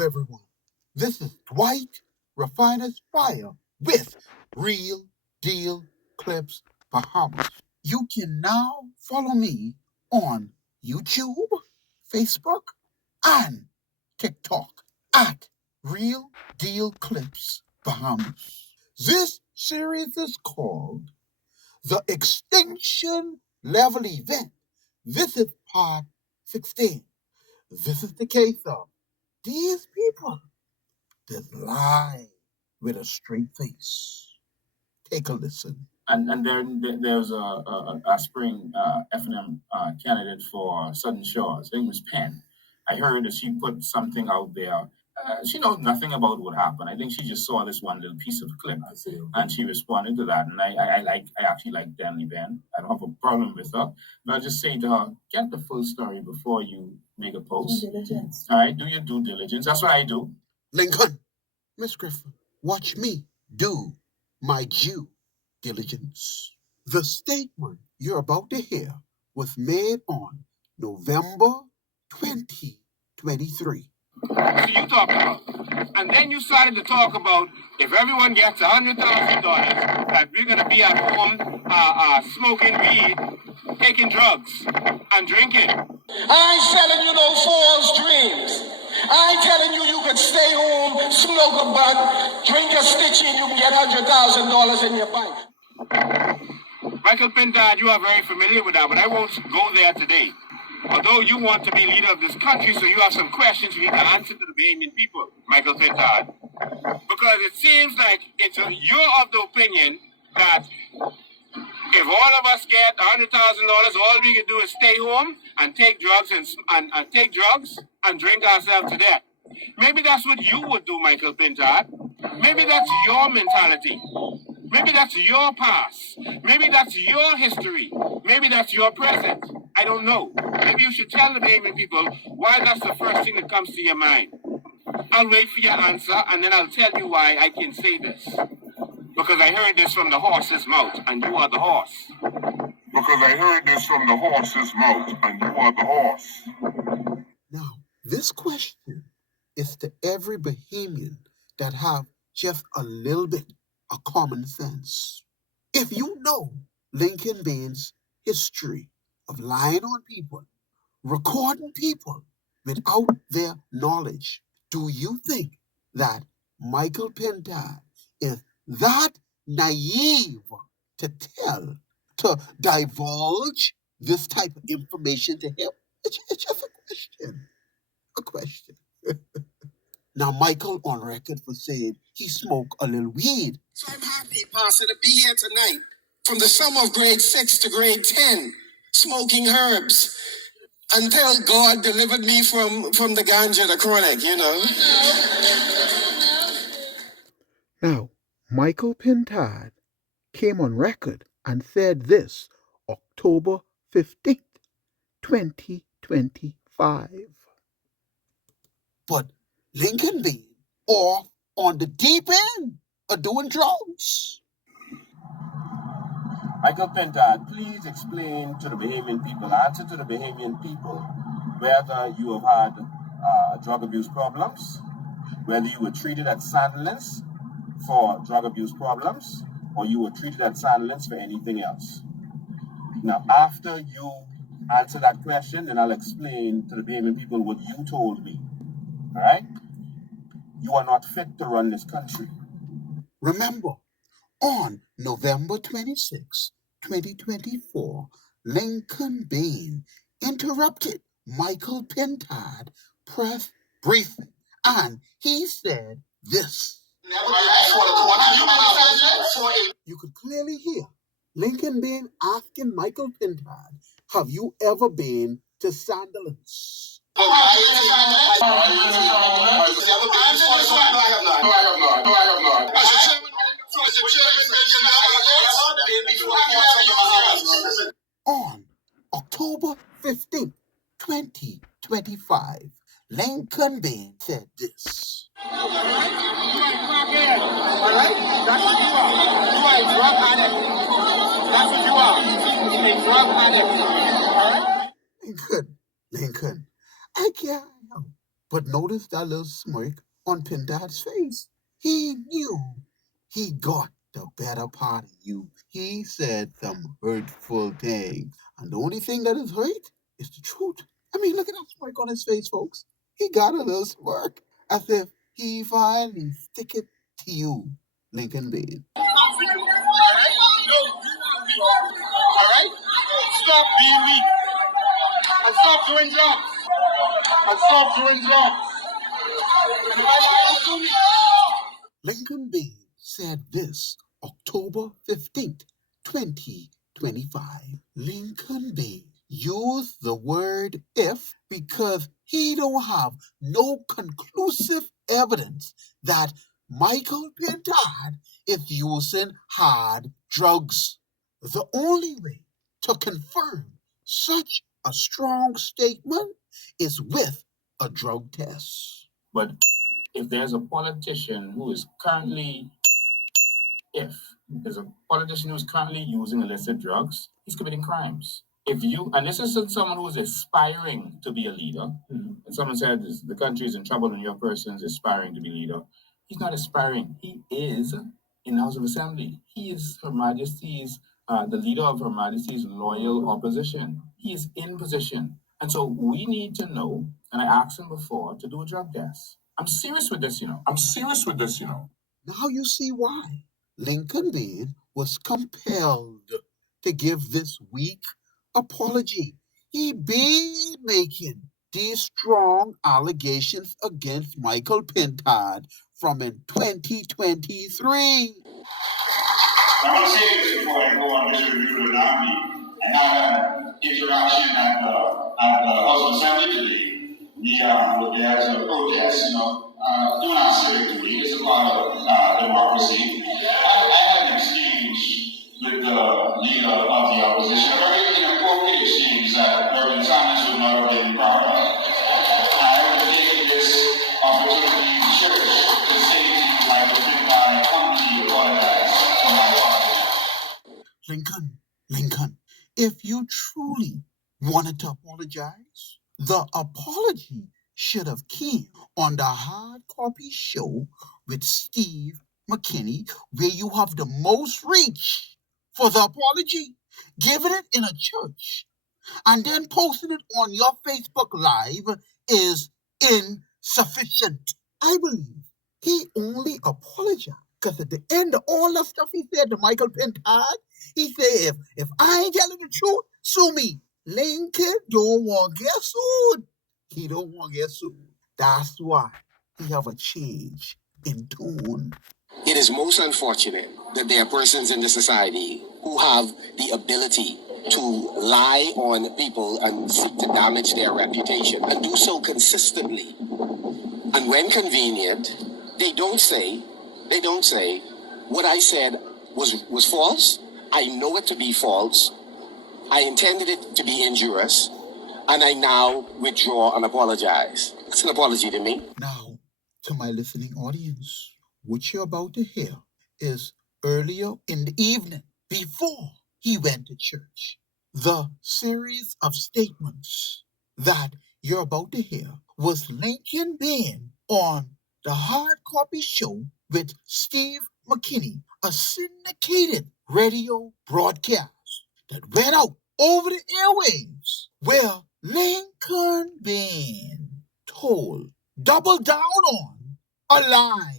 Hello, everyone. This is Dwight Refiner's Fire with Real Deal Clips Bahamas. You can now follow me on YouTube, Facebook, and TikTok at Real Deal Clips Bahamas. This series is called The Extinction Level Event. This is part 16. This is the case of these people that lie with a straight face. Take a listen. And there's a aspiring F&M candidate for Southern Shores. Her name is Penn. I heard that she put something out there. She knows nothing about what happened. I think she just saw this one little piece of clip, and she responded to that. And I actually like Danny Ben. I don't have a problem with her, but I just say to her, get the full story before you make a post. Due diligence. All right, do your due diligence. That's what I do. Lincoln, Miss Griffin, watch me do my due diligence. The statement you're about to hear was made on November 2023. So you talked about, and then you started to talk about if everyone gets $100,000, that we're going to be at home smoking weed, taking drugs, and drinking. I ain't selling you no false dreams. I ain't telling you you can stay home, smoke a bud, drink a stitchy, and you can get $100,000 in your bank. Michael Pintard, you are very familiar with that, but I won't go there today. Although you want to be leader of this country, so you have some questions you need to answer to the Bahamian people, Michael Pintard. Because it seems like you're of the opinion that if all of us get $100,000, all we can do is stay home and take drugs and take drugs and drink ourselves to death. Maybe that's what you would do, Michael Pintard. Maybe that's your mentality. Maybe that's your past. Maybe that's your history. Maybe that's your present. I don't know. Maybe you should tell the Bahamian people why that's the first thing that comes to your mind. I'll wait for your answer, and then I'll tell you why I can say this. Because I heard this from the horse's mouth, and you are the horse. Because I heard this from the horse's mouth, and you are the horse. Now, this question is to every Bahamian that have just a little bit of common sense. If you know Lincoln Bain's history of lying on people, recording people without their knowledge, do you think that Michael Pintard is that naive to divulge this type of information to him? It's just a question. Now, Michael on record for saying he smoked a little weed. So I'm happy, Pastor, to be here tonight from the summer of grade 6 to grade 10, smoking herbs until God delivered me from the ganja, the chronic, you know. Now, Michael Pintard came on record and said this October 15th, 2025. But Lincoln Bain off on the deep end of doing drugs. Michael Pintard, please explain to the Bahamian people, answer to the Bahamian people, whether you have had drug abuse problems, whether you were treated at Sandlands for drug abuse problems, or you were treated at Sandlands for anything else. Now, after you answer that question, then I'll explain to the Bahamian people what you told me. All right? You are not fit to run this country. Remember, on November 26, 2024, Lincoln Bain interrupted Michael Pintard press briefing, and he said this. You could clearly hear Lincoln Bain asking Michael Pintard, have you ever been to Sandlands? On October 15th, 2025, Lincoln Bain said this. All right? That's what you are. You are a drug addict. That's what you are. A drug addict. All right? Lincoln, I can't help But notice that little smirk on Pindad's face. He knew he got the better part of you. He said some hurtful things. And the only thing that is hurt is the truth. I mean, look at that smirk on his face, folks. He got a little smirk as if he finally stick it to you, Lincoln Bain. All right? Stop being weak. And stop doing drugs. And stop doing drugs. And if I lie to me, Lincoln Bain said this October 15th, 2025. Lincoln Bain used the word if because he don't have no conclusive evidence that Michael Pintard is using hard drugs. The only way to confirm such a strong statement is with a drug test. But if there's a politician who is currently, if there's a politician who's currently using illicit drugs, he's committing crimes. If you, and this isn't someone who is aspiring to be a leader, and someone said the country is in trouble and your person is aspiring to be leader, he's not aspiring. He is in the House of Assembly. He is Her Majesty's, the leader of Her Majesty's loyal opposition. He is in position. And so we need to know, and I asked him before, to do a drug test. I'm serious with this, I'm serious with this, Now you see why Lincoln Bain was compelled to give this weak apology. He been making these strong allegations against Michael Pintard from in 2023. I'm going to say this before I go on this review of the Army. I had an interaction at the House of Assembly today. There's a protest, doing our civic duty. It's a part of democracy. I had an exchange with the leader of the opposition, a very inappropriate exchange that Reverend Thomas would not have been proud of. I would have taken this opportunity in church to say to you, Michael Pintard, I humbly apologize for my part. Lincoln, if you truly wanted to apologize, the apology should have came on the Hard Copy Show with Steve McKinney, where you have the most reach for the apology. Giving it in a church and then posting it on your Facebook Live is insufficient. I believe he only apologized because at the end of all the stuff he said to Michael Pintard, he said, if I ain't telling the truth, sue me. Lincoln don't want to get sued. He don't want to get sued. That's why he have a change in tone. It is most unfortunate that there are persons in the society who have the ability to lie on people and seek to damage their reputation and do so consistently. And when convenient, they don't say what I said was false. I know it to be false. I intended it to be injurious, and I now withdraw and apologize. It's an apology to me. Now, to my listening audience, what you're about to hear is earlier in the evening, before he went to church. The series of statements that you're about to hear was Lincoln Bain on the Hard Copy Show with Steve McKinney, a syndicated radio broadcast that went out over the airwaves, where Lincoln Bain doubled down on a lie,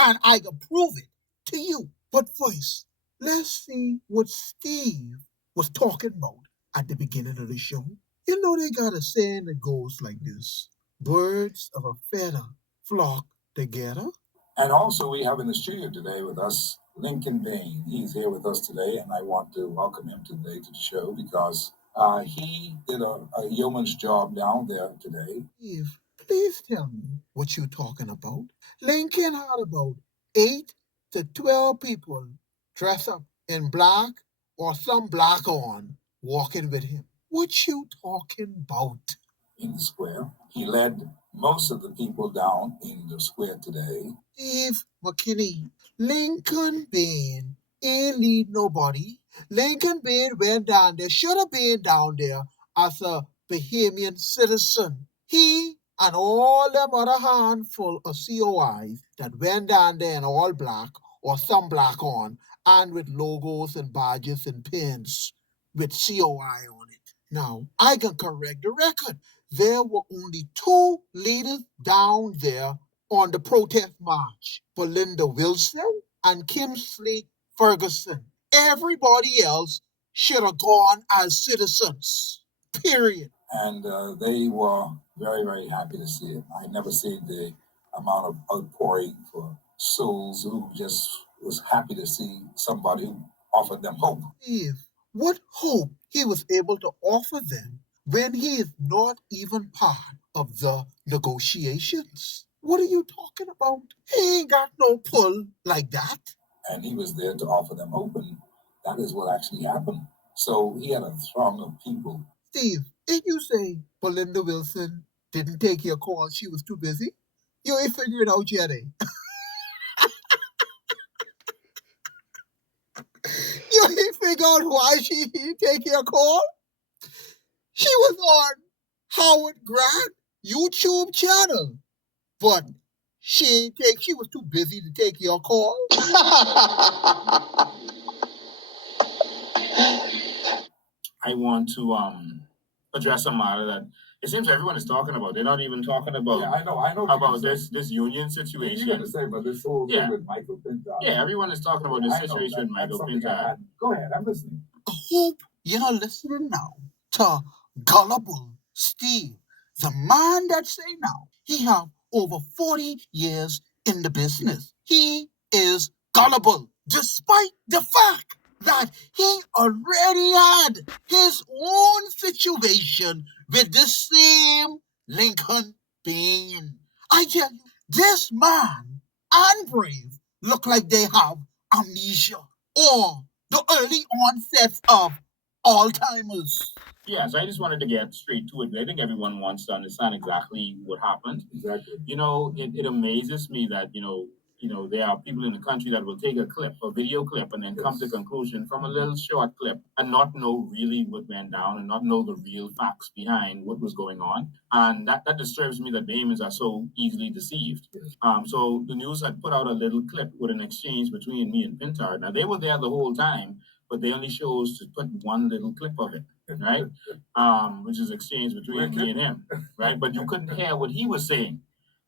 and I can prove it to you. But first, let's see what Steve was talking about at the beginning of the show. You know they got a saying that goes like this: birds of a feather flock together. And also we have in the studio today with us Lincoln Bain. He's here with us today, and I want to welcome him today to the show because he did a yeoman's job down there today. Steve, please tell me what you're talking about. Lincoln had about 8 to 12 people dressed up in black or some black on walking with him. What you talking about? In the square. He led most of the people down in the square today. Steve McKinney, Lincoln Bain ain't lead nobody. Lincoln Bain went down there, should have been down there as a Bahamian citizen. He And all them other handful of COIs that went down there in all black or some black on and with logos and badges and pins with COI on it. Now, I can correct the record. There were only two leaders down there on the protest march, Belinda Wilson and Kim Slade Ferguson. Everybody else should have gone as citizens, period. And they were very, very happy to see it. I never seen the amount of outpouring for souls who just was happy to see somebody who offered them hope. Steve, what hope he was able to offer them when he is not even part of the negotiations? What are you talking about? He ain't got no pull like that. And he was there to offer them hope, and that is what actually happened. So he had a throng of people. Steve, did you say Belinda Wilson didn't take your call? She was too busy? You ain't figuring out yet, eh? You ain't figured out why she didn't take your call? She was on Howard Grant YouTube channel, but she was too busy to take your call. I want to address a matter that it seems everyone is talking about. They're not even talking about. Yeah, I know about this union situation. You're going to say about this whole thing with Michael Pintard. Yeah, everyone is talking about this situation with Michael Pintard. Go ahead, I'm listening. I hope you're listening now to Gullible Steve, the man that say now he have over 40 years in the business. He is gullible, despite the fact that he already had his own situation with the same Lincoln bean. I tell you, this man and Brave look like they have amnesia or the early onsets of Alzheimer's. Yes, I just wanted to get straight to it. I think everyone wants to understand exactly what happened. Exactly. It amazes me that, there are people in the country that will take a clip, a video clip, and then come to conclusion from a little short clip and not know really what went down and not know the real facts behind what was going on. And that disturbs me that Bahamians are so easily deceived. Yes. So the news had put out a little clip with an exchange between me and Pintard. Now, they were there the whole time, but they only chose to put one little clip of it, right? Which is exchange between me and him, right? But you couldn't hear what he was saying.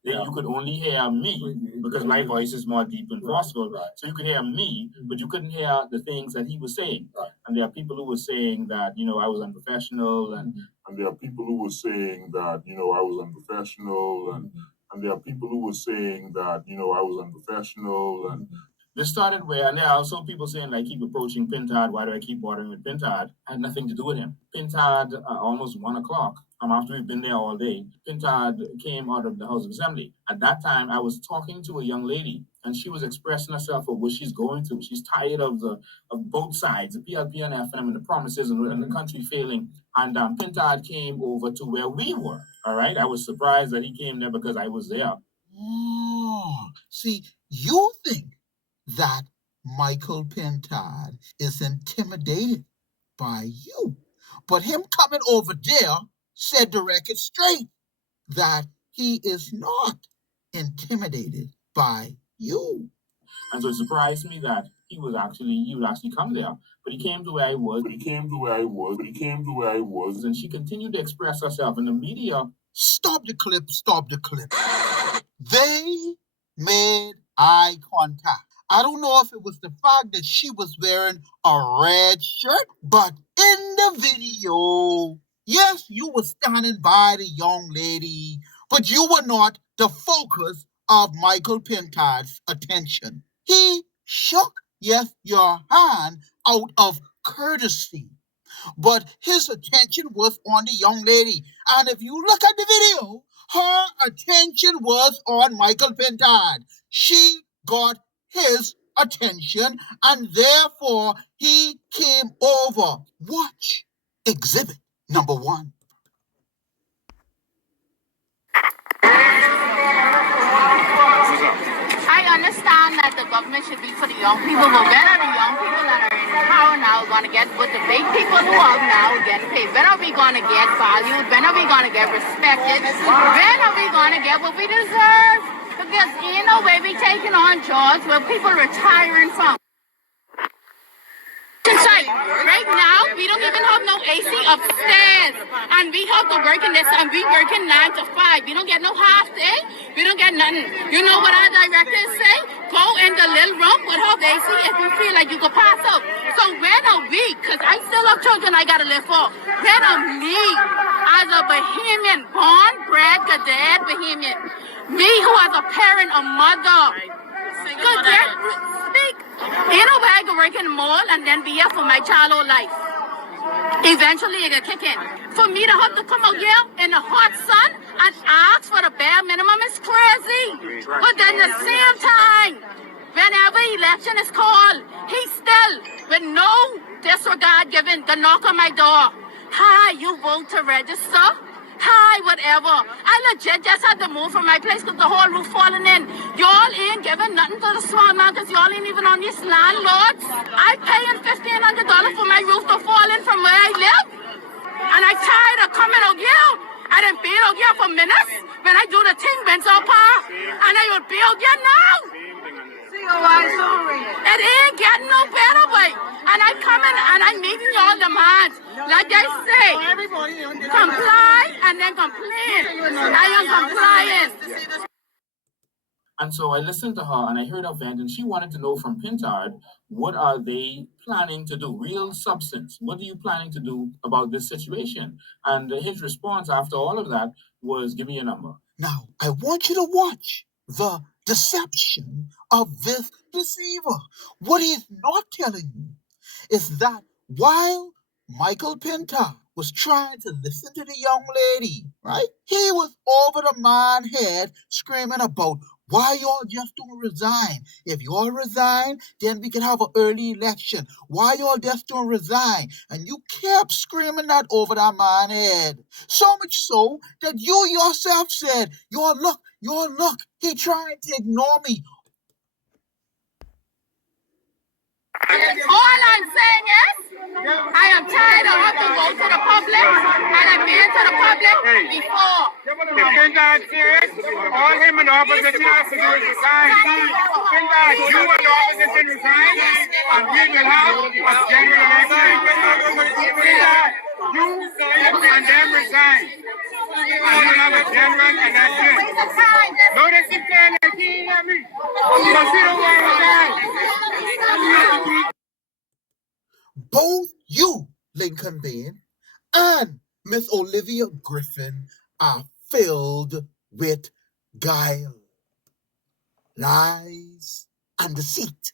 Yeah. You could only hear me because my voice is more deep and forceful. Right. So you could hear me, but you couldn't hear the things that he was saying. Right. And there are people who were saying that, I was unprofessional. And there are people who were saying that, I was unprofessional. And there are people who were saying that, I was unprofessional. And this started where, and there are also people saying, I keep approaching Pintard. Why do I keep bothering with Pintard? I had nothing to do with him. Pintard, almost 1 o'clock. After we've been there all day, Pintard came out of the House of Assembly. At that time, I was talking to a young lady, and she was expressing herself of what she's going through. She's tired of both sides, the PLP and FM, and the promises and the country failing. And Pintard came over to where we were. All right, I was surprised that he came there because I was there. Oh, see, you think that Michael Pintard is intimidated by you. But him coming over there said the record straight that he is not intimidated by you. And so it surprised me that he would actually come there. But he came to where I was. And she continued to express herself. And the media, stop the clip. They made eye contact. I don't know if it was the fact that she was wearing a red shirt, but in the video, yes, you were standing by the young lady, but you were not the focus of Michael Pintard's attention. He shook, your hand out of courtesy, but his attention was on the young lady. And if you look at the video, her attention was on Michael Pintard. She got his attention, and therefore he came over. Watch exhibit number 1. I understand that the government should be for the young people, but when are the young people that are in power now going to get what the big people who are now getting paid? When are we going to get valued? When are we going to get respected? When are we going to get what we deserve? Because in a way we taking on jobs where people retiring from. Right now, we don't even have no AC upstairs, and we have to work in this, and we working 9 to 5. We don't get no half day. We don't get nothing. You know what our directors say? Go in the little room without AC if you feel like you could pass out. So when are we? Because I still have children I gotta live for. When are me, as a Bahamian, born, bred, cadet Bahamian, me who has a parent, a mother, cadet, speak. In a way, I could work in the mall and then be here for my child all life. Eventually, it could kick in. For me to have to come out here in the hot sun and ask for the bare minimum is crazy. But then at the same time, whenever election is called, he still, with no disregard given, the knock on my door. Hi, you vote to register? Hi, whatever. I legit just had to move from my place because the whole roof falling in. Y'all ain't giving nothing to the small man because y'all ain't even on these landlords. I paying $1,500 for my roof to fall in from where I live. And I tired of coming out here. I done been out here for minutes when I do the thing, Benzo Park. And I would be out here now. It ain't getting no better, boy. And I come in and I'm meeting y'all demands. Like I say, comply and then complain. I am complying. And so I listened to her and I heard her vent, and she wanted to know from Pintard, what are they planning to do? Real substance. What are you planning to do about this situation? And his response after all of that was, give me a number. Now, I want you to watch the deception of this deceiver. What he's not telling you is that while Michael Pintard was trying to listen to the young lady, right? He was over the man's head screaming about why y'all just don't resign. If y'all resign, then we can have an early election. Why y'all just don't resign? And you kept screaming that over that man's head. So much so that you yourself said, y'all look, he trying to ignore me. All I'm saying is, I am tired of having to go to the public, and I've been to the public before. If Pintard's serious, all him and the opposition has to do is resign. Pintard, you and the opposition resign, and we will have a general election. Pintard, you and them resign, and we will have a general election. Notice he can't hear me, because he don't want to resign. Both you, Lincoln Bain, and Miss Olivia Griffin are filled with guile, lies, and deceit.